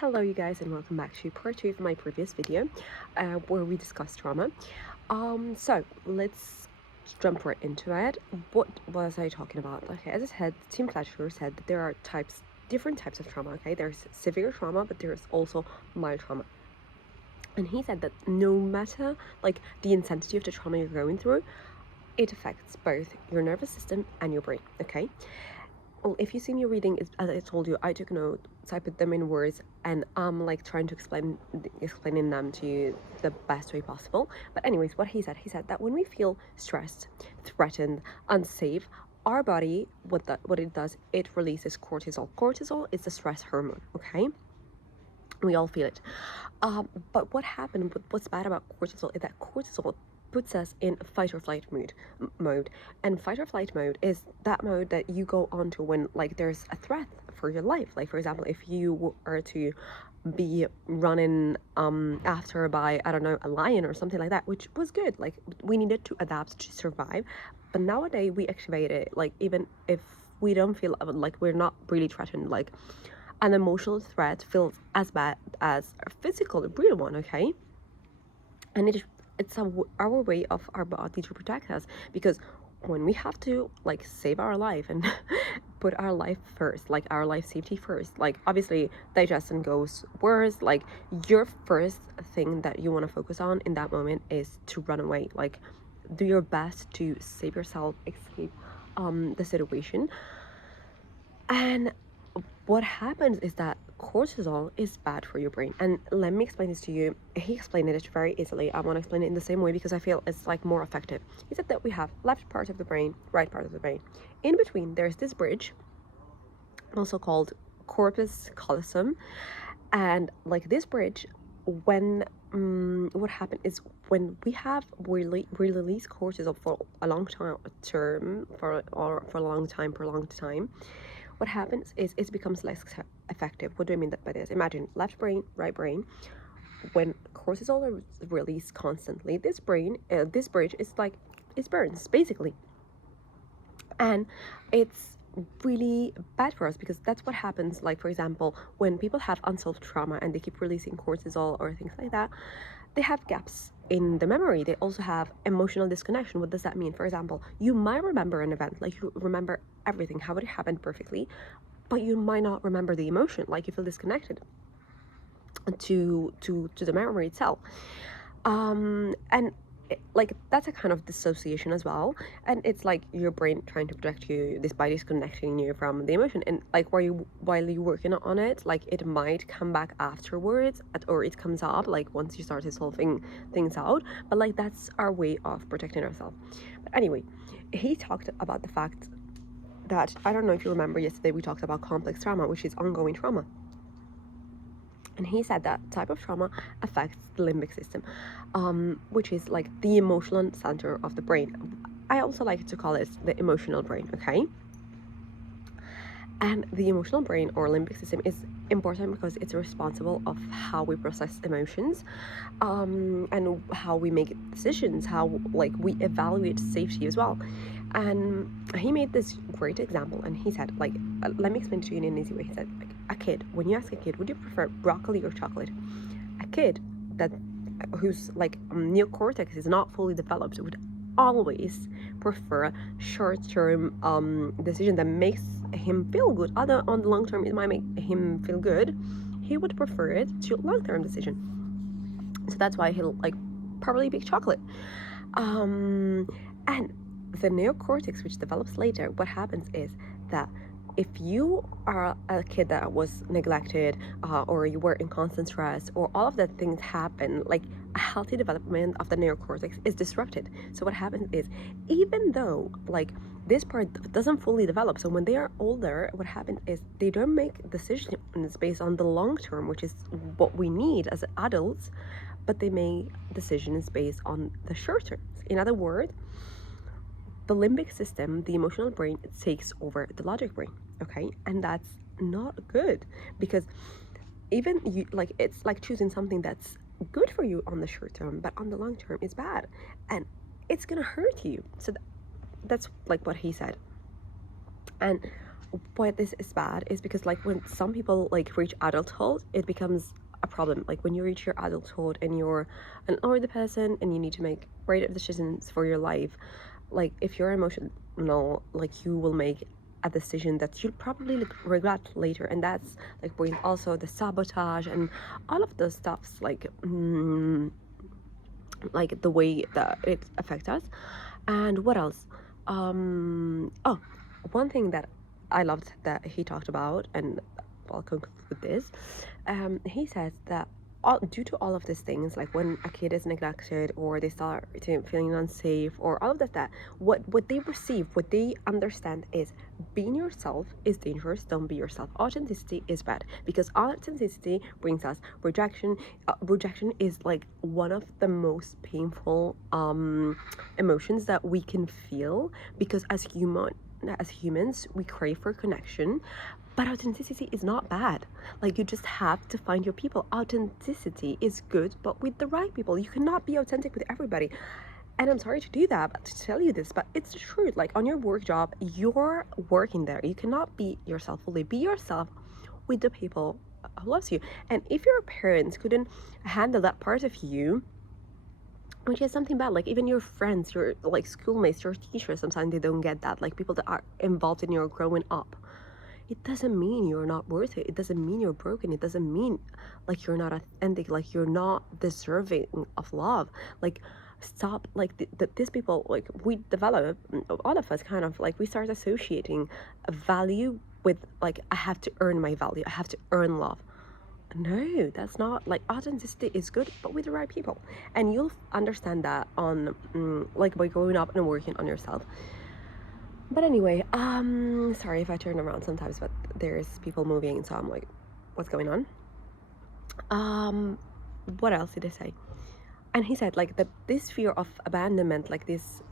Hello you guys, and welcome back to part 2 of my previous video where we discussed trauma. So let's jump right into it. What was I talking about? Okay, as I said, Tim Fletcher said that there are different types of trauma. Okay, there's severe trauma, but there's also mild trauma. And he said that no matter like the intensity of the trauma you're going through, it affects both your nervous system and your brain. Okay. Well, if you see me reading, as I told you, I took notes, I put them in words, and I'm like trying to explaining them to you the best way possible. But anyways, what he said that when we feel stressed, threatened, unsafe, our body, what it does, it releases cortisol. Cortisol is the stress hormone. Okay, we all feel it. But what's bad about cortisol is that cortisol puts us in fight or flight mode, and fight or flight mode is that mode that you go onto when like there's a threat for your life. Like for example, if you are to be running after by, I don't know, a lion or something like that, which was good. Like we needed to adapt to survive, but nowadays we activate it like even if we don't feel like we're not really threatened. Like an emotional threat feels as bad as a physical, real one. Okay, and it's our way of our body to protect us, because when we have to like save our life and put our life first, like our life safety first, like obviously digestion goes worse, like your first thing that you want to focus on in that moment is to run away, like do your best to save yourself, escape the situation. And what happens is that cortisol is bad for your brain. And let me explain this to you. He explained it very easily. I want to explain it in the same way because I feel it's like more effective. He said that we have left part of the brain, right part of the brain. In between, there's this bridge, also called corpus callosum. And like this bridge, when what happened is when we release cortisol for a long term, for a long time, prolonged time, what happens is it becomes less effective. What do I mean by this? Imagine left brain, right brain. When cortisol is released constantly, this bridge is like, it burns basically, and it's really bad for us because that's what happens. Like for example, when people have unsolved trauma and they keep releasing cortisol or things like that, they have gaps in the memory. They also have emotional disconnection. What does that mean? For example, you might remember an event, like you remember everything, how it happened perfectly, but you might not remember the emotion, like you feel disconnected to the memory itself. And like that's a kind of dissociation as well, and it's like your brain trying to protect you by disconnecting you from the emotion. And like while you're working on it, like it might come back afterwards, or it comes up like once you started solving things out, but like that's our way of protecting ourselves. But anyway, he talked about the fact that, I don't know if you remember, yesterday we talked about complex trauma, which is ongoing trauma. And he said that type of trauma affects the limbic system, which is like the emotional center of the brain. I also like to call it the emotional brain, okay? And the emotional brain or limbic system is important because it's responsible of how we process emotions, and how we make decisions, how like we evaluate safety as well. And he made this great example, and he said, like, let me explain to you in an easy way. He said, like, a kid, when you ask a kid, would you prefer broccoli or chocolate? A kid that whose like neocortex is not fully developed would always prefer a short-term decision that makes him feel good. Other on the long term, it might make him feel good. He would prefer it to long-term decision. So that's why he'll like probably pick chocolate. And the neocortex, which develops later, what happens is that if you are a kid that was neglected, or you were in constant stress, or all of that things happen, like a healthy development of the neocortex is disrupted. So what happens is, even though like this part doesn't fully develop, so when they are older, what happens is they don't make decisions based on the long term, which is what we need as adults, but they make decisions based on the short term. In other words, the limbic system, the emotional brain, it takes over the logic brain, okay? And that's not good, because even you, like, it's like choosing something that's good for you on the short term, but on the long term is bad, and it's gonna hurt you. So that's like what he said. And why this is bad is because like when some people like reach adulthood, it becomes a problem. Like when you reach your adulthood and you're an older person and you need to make great decisions for your life, like if you're emotional, like you will make a decision that you'll probably like regret later, and that's like brings also the sabotage and all of those stuffs, like the way that it affects us. And what else? Oh, one thing that I loved that he talked about, and I'll conclude with this. He says that due to all of these things, like when a kid is neglected or they start feeling unsafe or all of that, what they receive, what they understand is being yourself is dangerous. Don't be yourself. Authenticity is bad because authenticity brings us rejection. Rejection is like one of the most painful emotions that we can feel, because as humans we crave for connection, but authenticity is not bad. Like you just have to find your people. Authenticity is good, but with the right people. You cannot be authentic with everybody. And I'm sorry to do that, but to tell you this, but it's the truth. Like on your work job, you're working there. You cannot be yourself fully. Be yourself with the people who loves you. And if your parents couldn't handle that part of you, which is something bad, like even your friends, your like schoolmates, your teachers, sometimes they don't get that. Like people that are involved in your growing up, it doesn't mean you're not worth it. It doesn't mean you're broken. It doesn't mean like you're not authentic, like you're not deserving of love. Like stop, like these people, like we develop, all of us kind of like we start associating a value with like I have to earn my value, I have to earn love. No, that's not, like authenticity is good, but with the right people. And you'll understand that on like by growing up and working on yourself. But anyway, sorry if I turn around sometimes, but there's people moving, so I'm like, what's going on? What else did I say? And he said like that this fear of abandonment, like this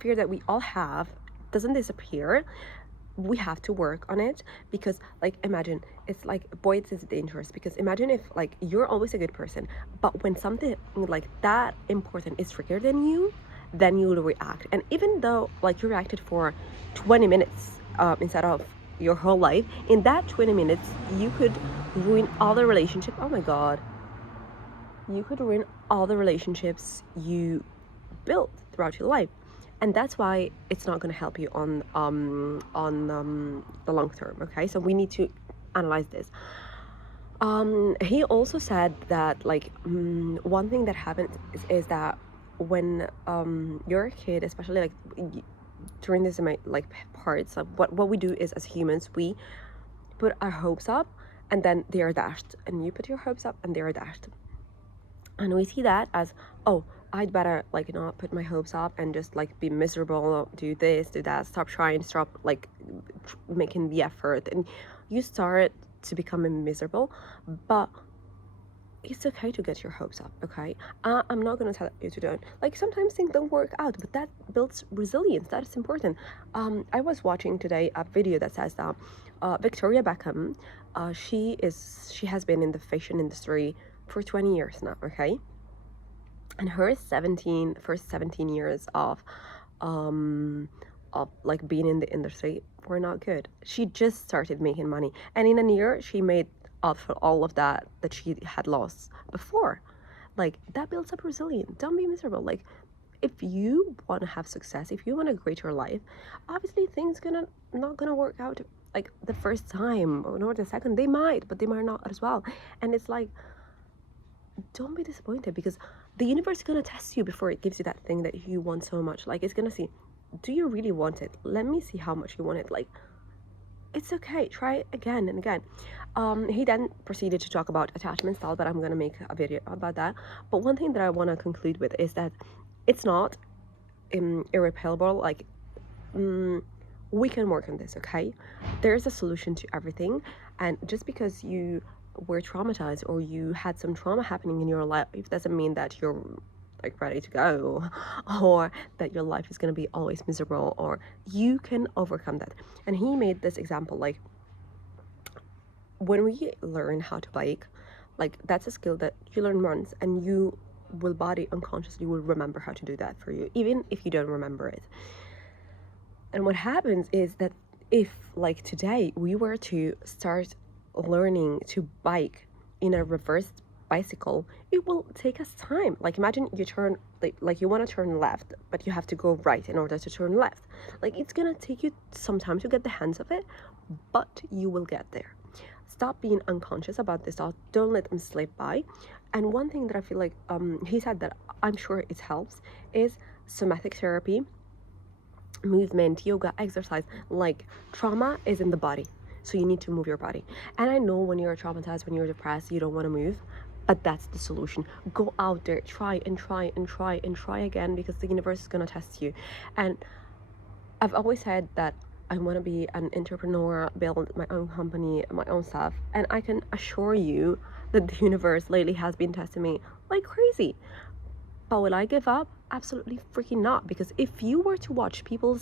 fear that we all have, doesn't disappear. We have to work on it, because like imagine, it's like avoidance is dangerous, because imagine if like you're always a good person, but when something like that important is triggered in you, then you will react. And even though like you reacted for 20 minutes instead of your whole life, in that 20 minutes you could ruin all the relationship. Oh my god, you could ruin all the relationships you built throughout your life. And that's why it's not going to help you on the long term. Okay, so we need to analyze this. He also said that like one thing that happens is that when you're a kid, especially like during this like parts of what we do is, as humans, we put our hopes up and then they are dashed, and you put your hopes up and they are dashed. And we see that as, oh, I'd better like not put my hopes up and just like be miserable, do this, do that, stop trying, stop like making the effort, and you start to become miserable. But it's okay to get your hopes up, okay? I'm not gonna tell you to don't. Like sometimes things don't work out, but that builds resilience. That is important. I was watching today a video that says that Victoria Beckham, she has been in the fashion industry for 20 years now, okay? And her first 17 years of like being in the industry were not good. She just started making money, and in a year she made up for all of that she had lost before. Like that builds up resilience. Don't be miserable. Like if you want to have success, if you want to create your life, obviously things not gonna work out like the first time or nor the second. They might, but they might not as well. And it's like, don't be disappointed, because the universe is gonna test you before it gives you that thing that you want so much. Like it's gonna see, do you really want it? Let me see how much you want it. Like it's okay, try it again and again. He then proceeded to talk about attachment style, but I'm gonna make a video about that. But one thing that I want to conclude with is that it's not irreparable. Like we can work on this, okay? There's a solution to everything. And just because you were traumatized or you had some trauma happening in your life doesn't mean that you're like ready to go, or that your life is going to be always miserable, or you can overcome that. And he made this example, like when we learn how to bike, like that's a skill that you learn once and you will body unconsciously will remember how to do that for you, even if you don't remember it. And what happens is that if like today we were to start learning to bike in a reversed bicycle, it will take us time. Like imagine you turn like you want to turn left, but you have to go right in order to turn left. Like it's gonna take you some time to get the hands of it, but you will get there. Stop being unconscious about this thought. Don't let them slip by. And one thing that I feel like he said that I'm sure it helps is somatic therapy, movement, yoga, exercise. Like trauma is in the body, so you need to move your body. And I know when you're traumatized, when you're depressed, you don't want to move, but that's the solution. Go out there, try and try and try and try again, because the universe is going to test you. And I've always said that I want to be an entrepreneur, build my own company, my own stuff, and I can assure you that the universe lately has been testing me like crazy. But will I give up? Absolutely freaking not. Because if you were to watch people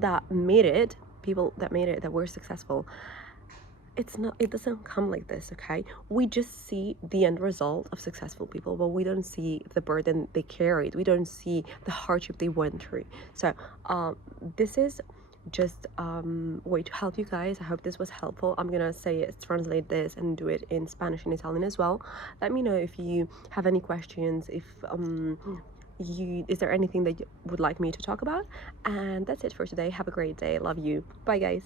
that made it, that were successful, it doesn't come like this, okay? We just see the end result of successful people, but we don't see the burden they carried. We don't see the hardship they went through. So this is just way to help you guys. I hope this was helpful. I'm gonna translate this and do it in Spanish and Italian as well. Let me know if you have any questions, if is there anything that you would like me to talk about. And that's it for today. Have a great day. Love you. Bye guys.